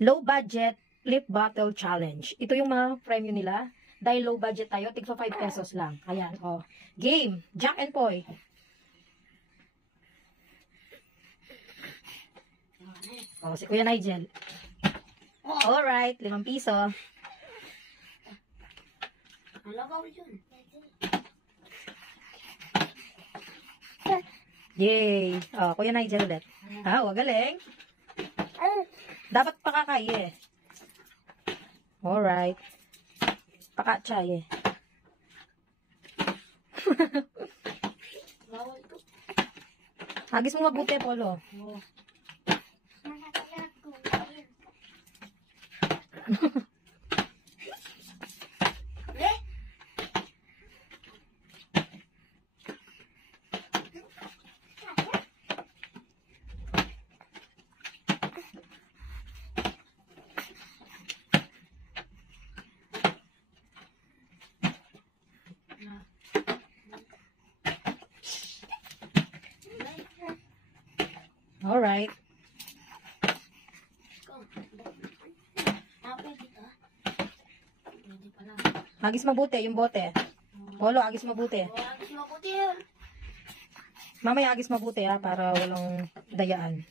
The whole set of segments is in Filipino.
Low budget lip bottle challenge. Ito yung mga premyo nila. Dahil low budget tayo, tigpa 5 pesos lang. Ayan, oh. Game, Jack and Poy. Oh, si Kuya Nigel. Alright, 5 piso. Yay! Oh, Kuya Nigel ulit. Ah, galing. Dapat pakakay eh. Alright. Pakachay eh. Agis mo mabuti, Polo. Alright. Agis mabuti yung bote. Polo, agis mabuti. Mamaya agis mabuti ha, para walang dayaan.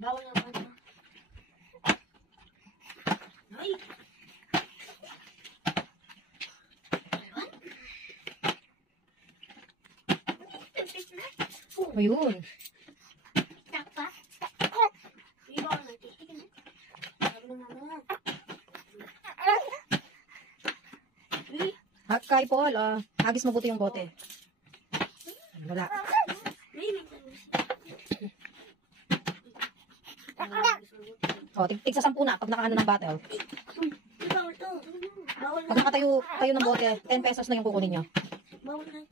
Bawal na ba? Ay! Ayun. Kay Paul, agis mabuti yung bote. Wala. Tig sa 10 na pag nakaano ng battle. Pag nakatayo tayo ng bote, 10 pesos na yung kukunin nyo. Bawal na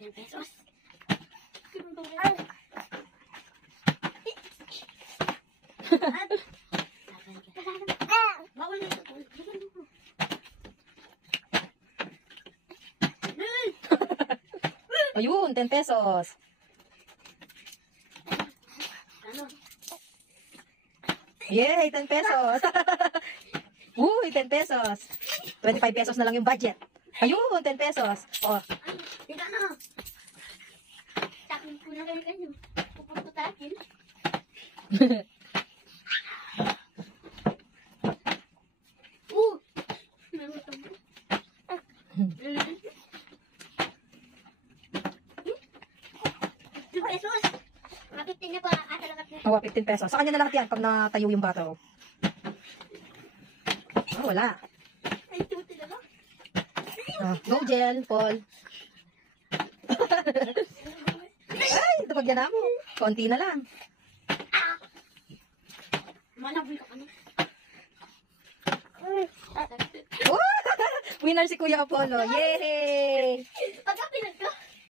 10 pesos. Bawal na Ayun, 10 pesos. Yay, 10 pesos. Uy, 10 pesos. 25 pesos na lang yung budget. Ayun, 10 pesos. Oh. Tidak na. Takin ko na kayo. Pupunta takin. Pesos. Makitin na pa. 15 pesos. Sa kanya na lahat yan pag natayo yung bato. Wala. Go, Jen, Paul. Ay, ito pag yan mo. Konti na lang. Manabul ka ano? Winner si Kuya Apollo. Yay!